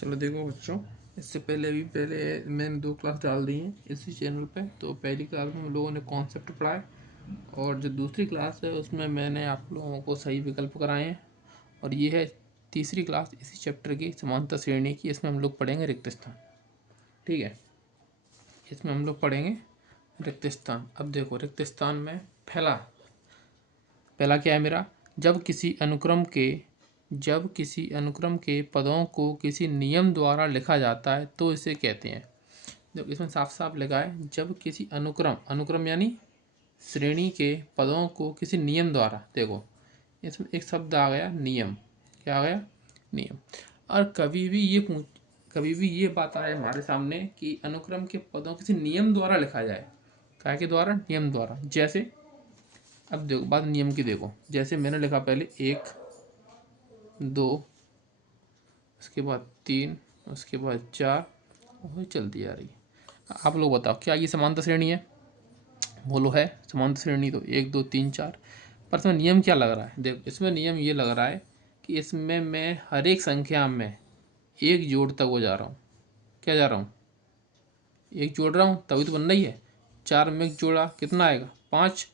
चलो देखो बच्चों, इससे पहले मैंने 2 क्लास डाल दी हैं इसी चैनल पे। तो पहली क्लास में हम लोगों ने कॉन्सेप्ट पढ़ाए और जो दूसरी क्लास है उसमें मैंने आप लोगों को सही विकल्प कराए हैं। और ये है तीसरी क्लास इसी चैप्टर की समांतर श्रेणी की। इसमें हम लोग पढ़ेंगे रिक्त स्थान। ठीक है, इसमें हम लोग पढ़ेंगे रिक्त स्थान। अब देखो रिक्त स्थान में पहला क्या है मेरा, जब किसी अनुक्रम के पदों को किसी नियम द्वारा लिखा जाता है तो इसे कहते हैं। देखो इसमें साफ साफ लिखा है, जब किसी अनुक्रम यानी श्रेणी के पदों को किसी नियम द्वारा, देखो इसमें एक शब्द आ गया नियम। क्या आ गया? नियम। और कभी भी ये बात आए हमारे सामने कि अनुक्रम के पदों किसी नियम द्वारा लिखा जाए। क्या के द्वारा? नियम द्वारा। जैसे अब देखो बात नियम की, देखो जैसे मैंने लिखा पहले 1 2, उसके बाद 3, उसके बाद 4 और चलती आ रही है। आप लोग बताओ क्या ये समांतर श्रेणी है? बोलो है समांतर श्रेणी। तो 1 2 3 4, पर इसमें नियम क्या लग रहा है? देखो इसमें नियम ये लग रहा है कि इसमें मैं हर एक संख्या में एक जोड़ता हुआ जा रहा हूँ। क्या जा रहा हूँ? एक जोड़ रहा हूँ, तभी तो बन रही है। 4 में एक जोड़ा कितना आएगा? 5।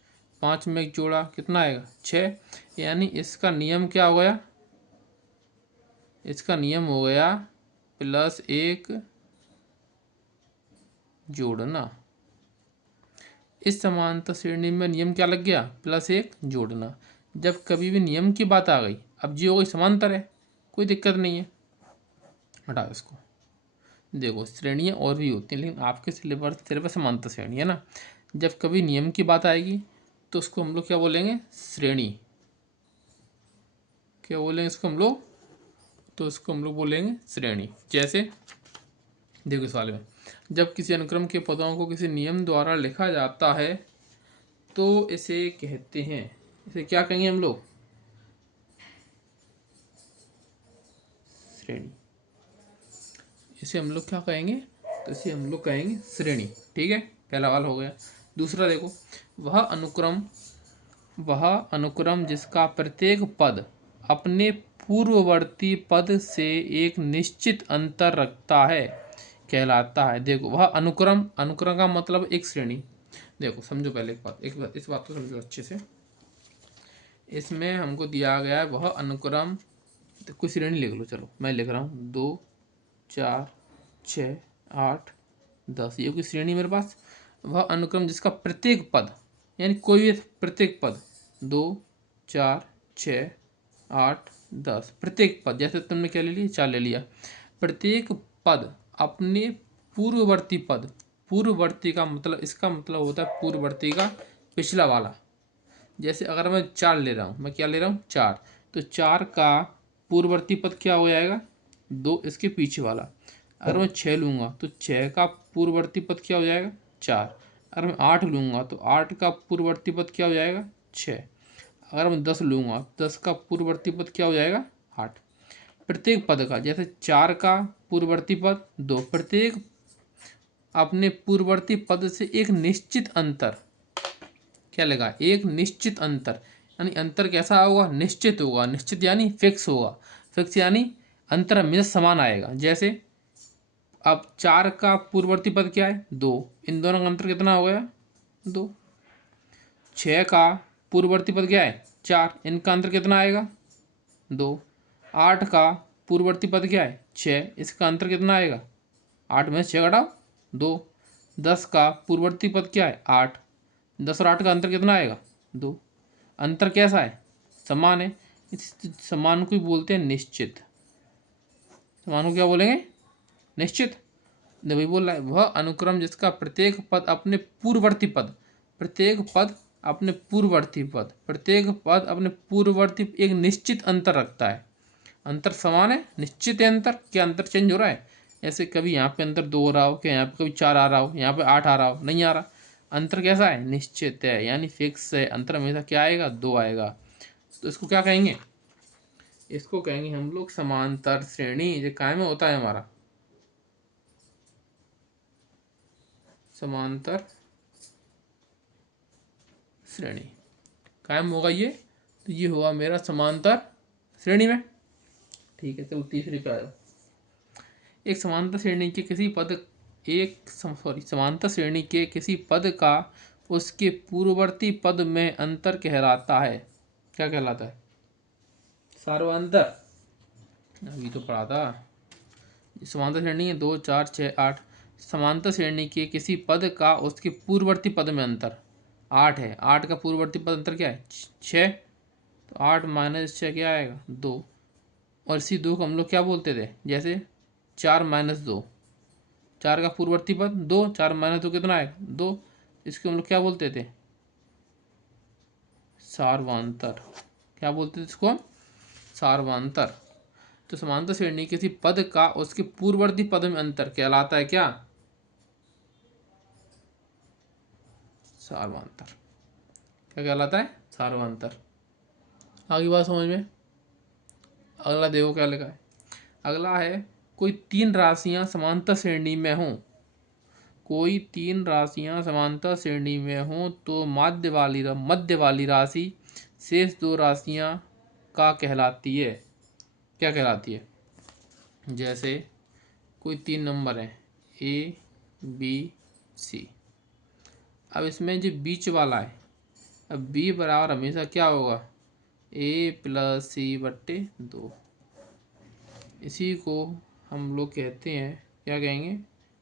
5 में एक जोड़ा कितना आएगा? 6। यानी इसका नियम क्या हो गया? इसका नियम हो गया +1 जोड़ना। इस समांतर श्रेणी में नियम क्या लग गया? +1 जोड़ना। जब कभी भी नियम की बात आ गई, अब जी हो गई समांतर है, कोई दिक्कत नहीं है, हटाओ इसको। देखो श्रेणियाँ और भी होती हैं, लेकिन आपके सिलेबस समांतर श्रेणी है ना। जब कभी नियम की बात आएगी तो उसको हम लोग क्या बोलेंगे? श्रेणी। क्या बोलेंगे इसको हम लोग? तो इसको हम लोग बोलेंगे श्रेणी। जैसे देखो सवाल में, जब किसी अनुक्रम के पदों को किसी नियम द्वारा लिखा जाता है तो इसे कहते हैं, इसे क्या कहेंगे हम लोग? श्रेणी। इसे हम लोग क्या कहेंगे? तो इसे हम लोग कहेंगे श्रेणी। ठीक है, पहला वाला हो गया। दूसरा देखो, वह अनुक्रम जिसका प्रत्येक पद अपने पूर्ववर्ती पद से एक निश्चित अंतर रखता है कहलाता है। देखो वह अनुक्रम का मतलब एक श्रेणी। देखो समझो पहले एक बात इस बात को समझो अच्छे से। इसमें हमको दिया गया है वह अनुक्रम, तो कोई श्रेणी लिख लो। चलो मैं लिख रहा हूँ 2 4 6 8 10, ये कोई श्रेणी मेरे पास। वह अनुक्रम जिसका प्रत्येक पद, यानी कोई भी प्रत्येक पद 2 4 6 8 10, प्रत्येक पद, जैसे तुमने क्या ले लिया? 4 ले लिया। प्रत्येक पद अपने पूर्ववर्ती का मतलब, इसका मतलब होता है पूर्ववर्ती का पिछला वाला। जैसे अगर मैं 4 ले रहा हूँ, मैं क्या ले रहा हूँ? 4, तो 4 का पूर्ववर्ती पद क्या हो जाएगा? 2 इसके पीछे वाला। अगर मैं 6 लूँगा तो 6 का पूर्ववर्ती पद क्या हो जाएगा? 4। अगर मैं 8 लूँगा तो 8 का पूर्ववर्ती पद क्या हो जाएगा? 6। अगर मैं 10 लूँगा 10 का पूर्ववर्ती पद क्या हो जाएगा? 8। प्रत्येक पद का, जैसे 4 का पूर्ववर्ती पद 2, प्रत्येक अपने पूर्ववर्ती पद से एक निश्चित अंतर। क्या लगा? एक निश्चित अंतर। यानी अंतर कैसा होगा? निश्चित होगा। निश्चित यानी फिक्स होगा। फिक्स यानी अंतर हमेशा समान आएगा। जैसे अब 4 का पूर्ववर्ती पद क्या है? 2, इन दोनों का अंतर कितना हो गया? 2। 6 का पूर्ववर्ती पद क्या है? 4, इनका अंतर कितना आएगा? 2। 8 का पूर्ववर्ती पद क्या है? 6, इसका अंतर कितना आएगा? 8 में 6 घटाओ 2। 10 का पूर्ववर्ती पद क्या है? 8, 10 और 8 का अंतर कितना आएगा? 2। अंतर कैसा है? समान है। इस समान को ही बोलते हैं निश्चित। समान को क्या बोलेंगे? निश्चित। वही बोल रहा है, वह अनुक्रम जिसका प्रत्येक पद अपने पूर्ववर्ती पद, प्रत्येक पद अपने पूर्ववर्ती एक निश्चित अंतर रखता है। अंतर समान है, निश्चित है अंतर। क्या अंतर चेंज हो रहा है? ऐसे कभी यहाँ पे अंतर 2 हो रहा हो, क्या यहाँ पे कभी 4 आ रहा हो, यहाँ पे 8 आ रहा हो, नहीं आ रहा। अंतर कैसा है? निश्चित है, यानी फिक्स है। अंतर हमेशा क्या आएगा? 2 आएगा। तो इसको क्या कहेंगे? इसको कहेंगे हम लोग समांतर श्रेणी। ये कायम में होता है हमारा समांतर श्रेणी, कायम होगा ये। तो ये होगा मेरा समांतर श्रेणी में। ठीक है, चलो तीसरी पे आया। एक समांतर श्रेणी के किसी पद समांतर श्रेणी के किसी पद का उसके पूर्ववर्ती पद में अंतर कहलाता है। क्या कहलाता है? सार्वंतर। अभी तो पढ़ा था। समांतर श्रेणी है 2 4 6 8। समांतर श्रेणी के किसी पद का उसके पूर्ववर्ती पद में अंतर 8 है। 8 का पूर्ववर्ती पद अंतर क्या है? 6। तो 8 माइनस 6 क्या आएगा? 2। और इसी 2 को हम लोग क्या बोलते थे? जैसे 4 माइनस 2, 4 का पूर्ववर्ती पद 2, 4 माइनस 2 कितना आएगा? 2। इसको हम लोग क्या बोलते थे? सार्वंतर। क्या बोलते थे इसको हम? सार्वंतर। तो समांतर श्रेणी किसी पद का उसके पूर्ववर्ती पद में अंतर कहलाता है क्या? सार्वंतर। क्या कहलाता है? सार्वंतर। आगे बात समझ में। अगला देखो क्या लिखा है। अगला है कोई 3 राशियां समांतर श्रेणी में हों। कोई 3 राशियां समांतर श्रेणी में हों तो मध्य वाली राशि शेष 2 राशियां का कहलाती है। क्या कहलाती है? जैसे कोई 3 नंबर हैं ए बी सी। अब इसमें जो बीच वाला है, अब बी बराबर हमेशा क्या होगा? ए प्लस सी बट्टे 2। इसी को हम लोग कहते हैं, क्या कहेंगे?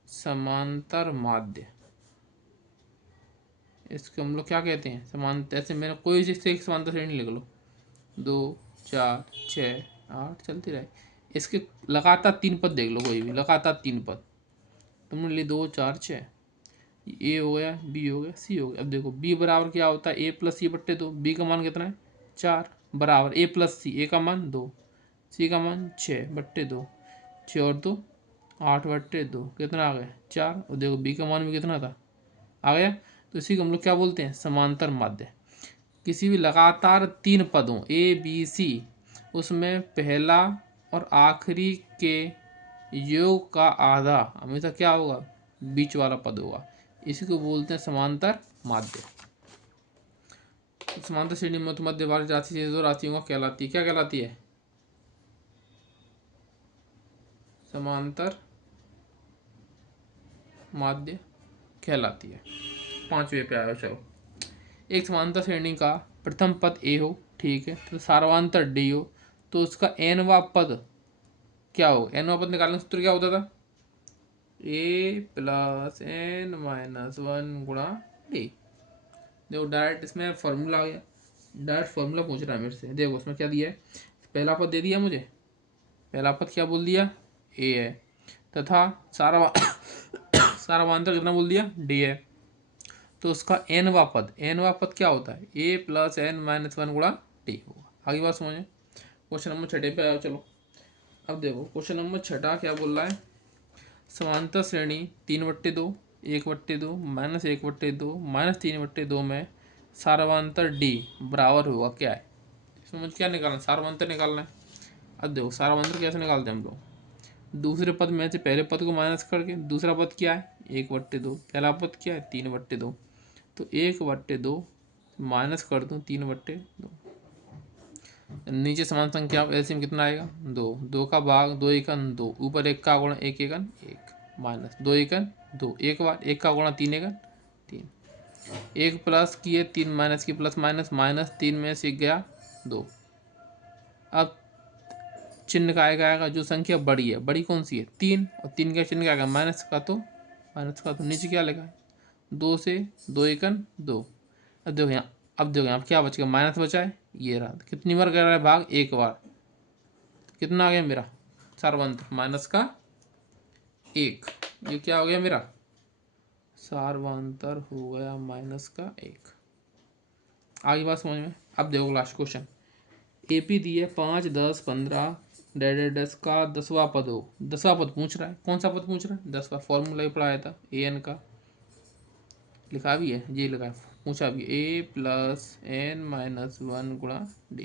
समांतर माध्य। इसको हम लोग क्या कहते हैं? समांतर। ऐसे मैंने कोई से एक समांतर श्रेणी लिख लो, 2 4 6 8 चलती रहे। इसके लगातार 3 पद देख लो, कोई भी लगातार 3 पद तुमने लिए 2 4 6। ए हो गया, बी हो गया, सी हो गया। अब देखो बी बराबर क्या होता है? ए प्लस सी बट्टे 2। बी का मान कितना है? 4 बराबर ए प्लस सी। ए का मान 2, सी का मान 6 बट्टे 2। 6 और 2 8 बट्टे 2 कितना आ गया? 4। और देखो बी का मान भी कितना था? आ गया। तो इसी को हम लोग क्या बोलते हैं? समांतर माध्य। किसी भी लगातार 3 पदों ए बी सी, उसमें पहला और आखिरी के योग का आधा हमेशा क्या होगा? बीच वाला पद होगा। इसी को बोलते हैं समांतर माध्य। समांतर श्रेणी में मध्य वाली राशि से 2 राशियों का कहलाती है। क्या कहलाती है? समांतर माध्य कहलाती है। 5वें पे आया। चलो, एक समांतर श्रेणी का प्रथम पद ए हो, ठीक है, तो सार्वंतर डी हो, तो उसका एनवा पद क्या हो? एनवा पद निकालने का सूत्र क्या होता था? ए प्लस एन माइनस 1 गुणा डी। देखो डायरेक्ट इसमें फॉर्मूला आ गया। डायरेक्ट फॉर्मूला पूछ रहा है मेरे से। देखो उसमें क्या दिया है? पहला पद दे दिया मुझे। पहला पद क्या बोल दिया? ए है, तथा सार्वंतर कितना बोल दिया? डी है। तो उसका एनवा पद क्या होता है? ए प्लस एन माइनस 1 गुणा डी होगा। आगे बात समझे। क्वेश्चन नंबर 6 पे आओ। चलो अब देखो क्वेश्चन नंबर 6 क्या बोल रहा है? समांतर श्रेणी 3/2 1/2 माइनस 1/2 माइनस 3/2 में सार्वंतर डी बराबर होगा क्या है? इसमें मुझे क्या निकालना है? सार्वंतर निकालना है। अब देखो सार्वंतर कैसे निकालते हैं हम लोग? दूसरे पद में से पहले पद को माइनस करके, दूसरा पद क्या है? 1/2, पहला पद क्या है? 3/2। तो 1/2 माइनस कर दूँ 3/2, नीचे समान संख्या एलसीएम कितना आएगा? 2। 2 का भाग 2 एकन 2, ऊपर 1 का गुणा 1 एकन 1 माइनस 2 एकन 2, एक बार 1 का गुणा 3 एकन 3, 1 प्लस की है 3 माइनस की, प्लस माइनस माइनस 3 में से गया 2। अब चिन्ह का आएगा जो संख्या बड़ी है, बड़ी कौन सी है? 3, और 3 का चिन्ह क्या आएगा? माइनस का, तो माइनस का, तो नीचे क्या लिखा है? 2 से 2 एकन 2। अब देखो यहाँ क्या बच गया? माइनस बचा है, ये रहा। कितनी बार कर रहा है भाग? 1 बार। कितना आ गया मेरा? सार्वंतर माइनस का 1। ये क्या हो गया मेरा? सार्वंतर हो गया माइनस का 1। आगे बात समझ में। अब देखो लास्ट क्वेश्चन। एपी दिए 5 10 15 10 का 10वां पद हो। 10वां पद पूछ रहा है। कौन सा पद पूछ रहा है? 10 का फॉर्मूला ही पढ़ाया था, ए एन का लिखा भी है, ये लिखा है, पूछा भी। ए प्लस एन माइनस 1 गुणा डी।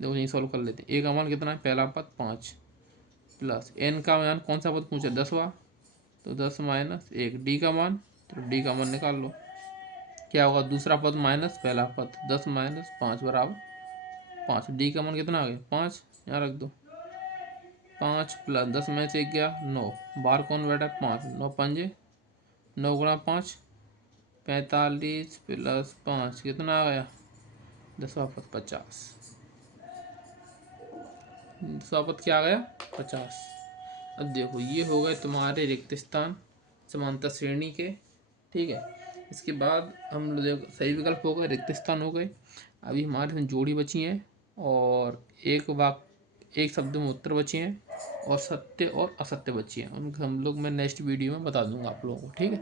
देखो यही सॉल्व कर लेते हैं। ए का मान कितना है? पहला पद 5 प्लस एन का मान कौन सा पद पूछा? 10वां, तो 10 माइनस 1। डी का मान, तो डी का मान निकाल लो। क्या होगा? दूसरा पद माइनस पहला पद, 10 माइनस 5 बराबर 5। डी का मान कितना आ गया? 5। यहाँ रख दो। 5 प्लस 10 में से 1 गया 9, बाहर कौन बैठा 5, 9 पंजे 9 गुणा 5 45 प्लस 5 कितना आ गया 10^50। 10^50 क्या आ गया 50। अब देखो ये हो गए तुम्हारे रिक्त स्थान समांतर श्रेणी के, ठीक है। इसके बाद हम लोग देखो सही विकल्प हो गए, रिक्त स्थान हो गए। अभी हमारे में जोड़ी बची हैं और एक शब्द में उत्तर बचे हैं और सत्य और असत्य बची हैं। उनको हम लोग मैं नेक्स्ट वीडियो में बता दूंगा आप लोगों को, ठीक है।